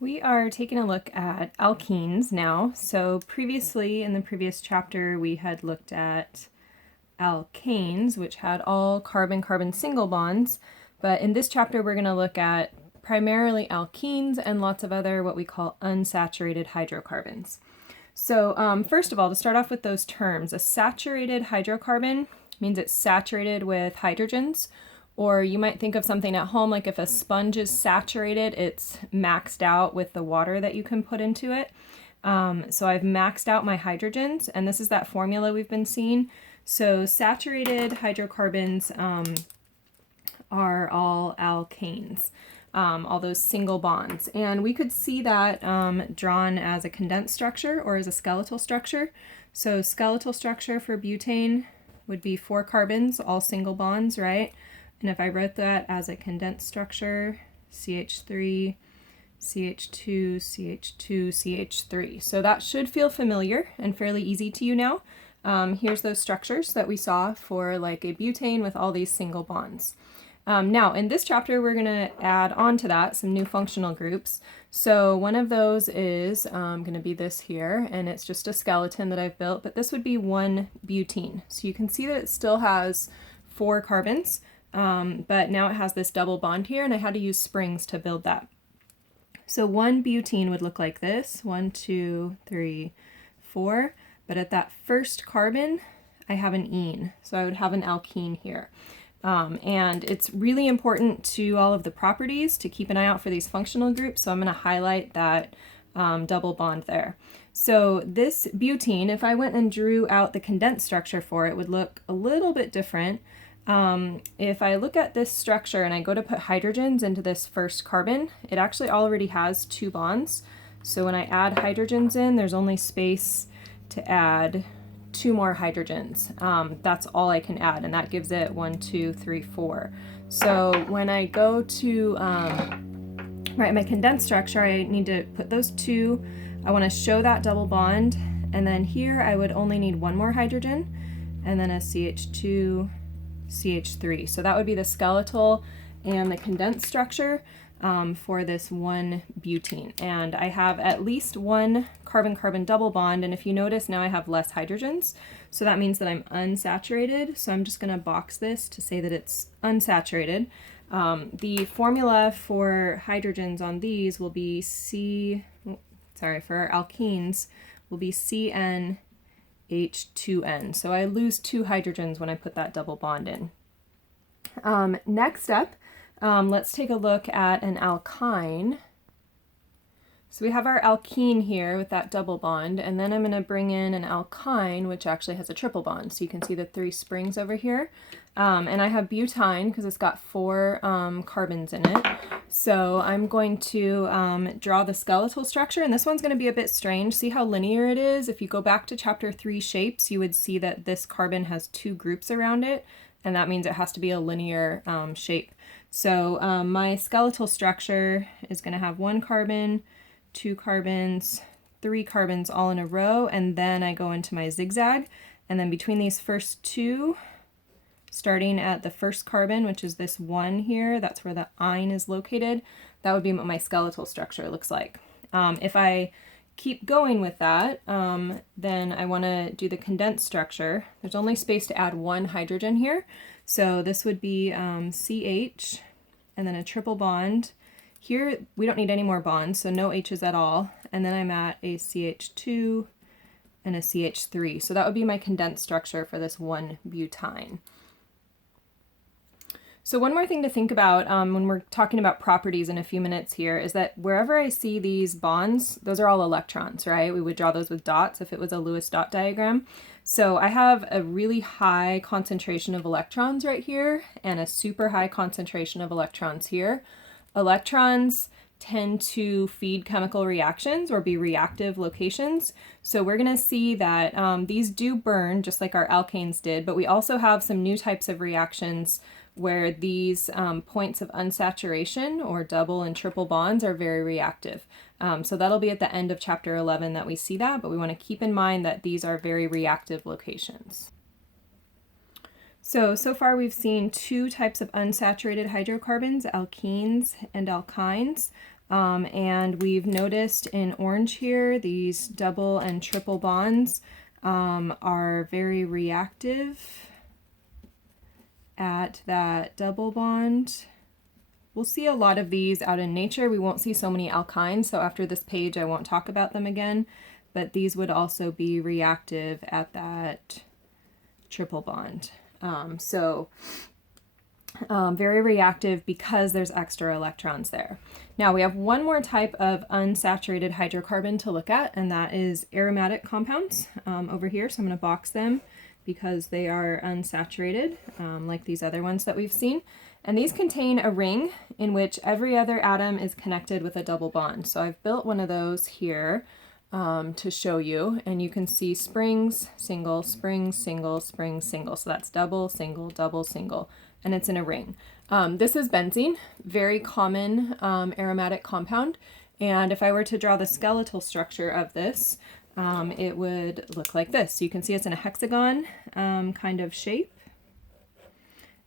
We are taking a look at alkenes now. So previously, in the previous chapter, we had looked at alkanes, which had all carbon-carbon single bonds. But in this chapter, we're going to look at primarily alkenes and lots of other what we call unsaturated hydrocarbons. So first of all, to start off with those terms, a saturated hydrocarbon means it's saturated with hydrogens. Or you might think of something at home like if a sponge is saturated, it's maxed out with the water that you can put into it. So I've maxed out my hydrogens, and this is that formula we've been seeing. So saturated hydrocarbons are all alkanes, all those single bonds. And we could see that drawn as a condensed structure or as a skeletal structure. So skeletal structure for butane would be 4 carbons, all single bonds, right? And if I wrote that as a condensed structure, CH3, CH2, CH2, CH3. So that should feel familiar and fairly easy to you now. Here's those structures that we saw for like a butane with all these single bonds. Now, in this chapter, we're going to add on to that some new functional groups. So one of those is going to be this here, and it's just a skeleton that I've built, but this would be 1-butene. So you can see that it still has 4 carbons. But now it has this double bond here, and I had to use springs to build that. So 1-butene would look like this, 1, 2, 3, 4, but at that first carbon, I have an ene, so I would have an alkene here. And it's really important to all of the properties to keep an eye out for these functional groups, so I'm going to highlight that double bond there. So this butene, if I went and drew out the condensed structure for it, would look a little bit different. If I look at this structure and I go to put hydrogens into this first carbon, it actually already has 2 bonds. So when I add hydrogens in, there's only space to add 2 more hydrogens. That's all I can add, and that gives it 1, 2, 3, 4. So when I go to write my condensed structure, I need to put those 2. I want to show that double bond, and then here I would only need 1 more hydrogen, and then a CH2, CH3. So that would be the skeletal and the condensed structure for this 1-butene. And I have at least 1 carbon-carbon double bond, and if you notice now I have less hydrogens, so that means that I'm unsaturated. So I'm just going to box this to say that it's unsaturated. The formula for hydrogens on these will be for our alkenes will be CN H2N. So I lose 2 hydrogens when I put that double bond in. Next up, let's take a look at an alkyne. So we have our alkene here with that double bond, and then I'm going to bring in an alkyne, which actually has a triple bond. So you can see the 3 springs over here. And I have butane because it's got 4 carbons in it. So I'm going to draw the skeletal structure, and this one's going to be a bit strange. See how linear it is? If you go back to chapter 3 shapes, you would see that this carbon has 2 groups around it, and that means it has to be a linear shape. So my skeletal structure is going to have 1 carbon, 2 carbons, 3 carbons all in a row, and then I go into my zigzag, and then between these first 2, starting at the first carbon, which is this 1 here, that's where the yne is located, that would be what my skeletal structure looks like. If I keep going with that, then I want to do the condensed structure. There's only space to add 1 hydrogen here, so this would be CH, and then a triple bond. Here we don't need any more bonds, so no H's at all, and then I'm at a CH2 and a CH3. So that would be my condensed structure for this 1-butene. So one more thing to think about when we're talking about properties in a few minutes here is that wherever I see these bonds, those are all electrons, right? We would draw those with dots if it was a Lewis dot diagram. So I have a really high concentration of electrons right here and a super high concentration of electrons here. Electrons tend to feed chemical reactions or be reactive locations. So we're going to see that these do burn just like our alkanes did, but we also have some new types of reactions where these points of unsaturation or double and triple bonds are very reactive. So that'll be at the end of chapter 11 that we see that, but we want to keep in mind that these are very reactive locations. So far we've seen 2 types of unsaturated hydrocarbons, alkenes and alkynes. And we've noticed in orange here, these double and triple bonds are very reactive at that double bond. We'll see a lot of these out in nature. We won't see so many alkynes, so after this page I won't talk about them again, but these would also be reactive at that triple bond. Very reactive because there's extra electrons there. Now we have one more type of unsaturated hydrocarbon to look at, and that is aromatic compounds over here. So I'm going to box them because they are unsaturated, like these other ones that we've seen. And these contain a ring in which every other atom is connected with a double bond. So I've built one of those here to show you, and you can see springs, single, springs, single, springs, single. So that's double, single, and it's in a ring. This is benzene, very common aromatic compound. And if I were to draw the skeletal structure of this, it would look like this. So you can see it's in a hexagon kind of shape.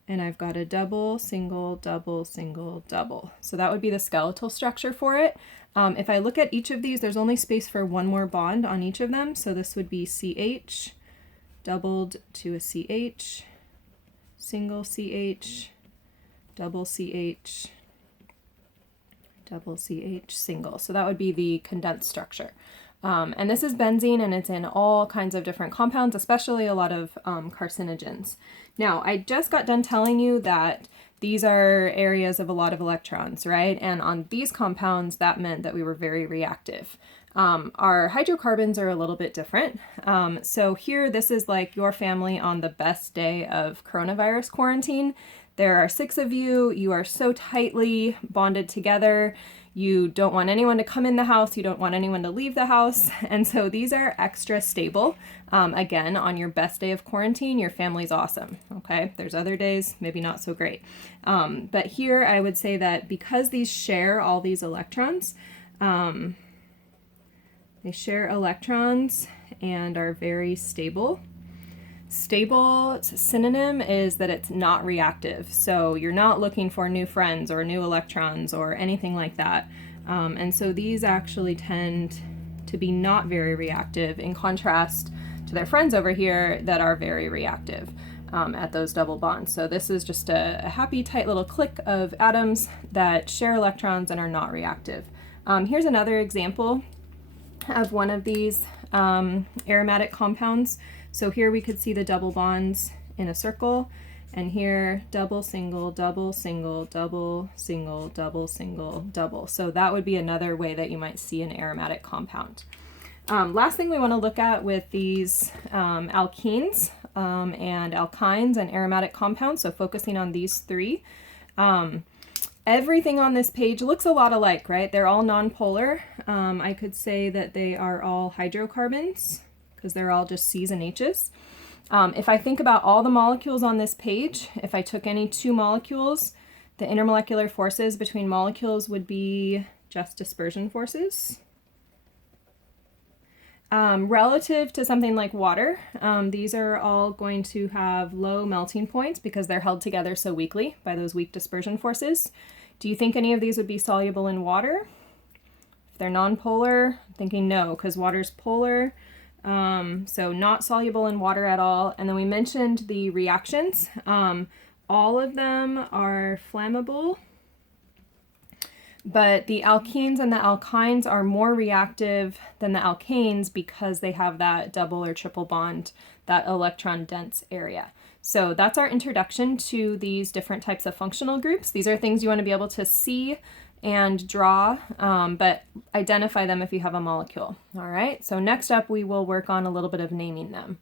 And I've got a double, single, double, single, double. So that would be the skeletal structure for it. If I look at each of these, there's only space for one more bond on each of them. So this would be CH, doubled to a CH, single CH, double CH, double CH, single. So that would be the condensed structure. And this is benzene, and it's in all kinds of different compounds, especially a lot of carcinogens. Now, I just got done telling you that these are areas of a lot of electrons, right? And on these compounds, that meant that we were very reactive. Our hydrocarbons are a little bit different. So here, this is like your family on the best day of coronavirus quarantine. There are 6 of you. You are so tightly bonded together. You don't want anyone to come in the house. You don't want anyone to leave the house. And so these are extra stable. Again, on your best day of quarantine, your family's awesome. Okay, there's other days, maybe not so great. But here I would say that because these share all these electrons, they share electrons and are very stable. Stable synonym is that it's not reactive. So you're not looking for new friends or new electrons or anything like that. And so these actually tend to be not very reactive in contrast to their friends over here that are very reactive at those double bonds. So this is just a happy, tight little clique of atoms that share electrons and are not reactive. Here's another example of one of these aromatic compounds. So here we could see the double bonds in a circle, and here double, single, double, single, double, single, double, single, double. So that would be another way that you might see an aromatic compound. Last thing we want to look at with these alkenes and alkynes and aromatic compounds, so focusing on these 3. Everything on this page looks a lot alike, right? They're all nonpolar. I could say that they are all hydrocarbons, because they're all just C's and H's. If I think about all the molecules on this page, if I took any 2 molecules, the intermolecular forces between molecules would be just dispersion forces. Relative to something like water, these are all going to have low melting points because they're held together so weakly by those weak dispersion forces. Do you think any of these would be soluble in water? If they're nonpolar, I'm thinking no, because water's polar. So not soluble in water at all. And then we mentioned the reactions. All of them are flammable, but the alkenes and the alkynes are more reactive than the alkanes because they have that double or triple bond, that electron dense area. So that's our introduction to these different types of functional groups. These are things you want to be able to see and draw, but identify them if you have a molecule. All right, so next up we will work on a little bit of naming them.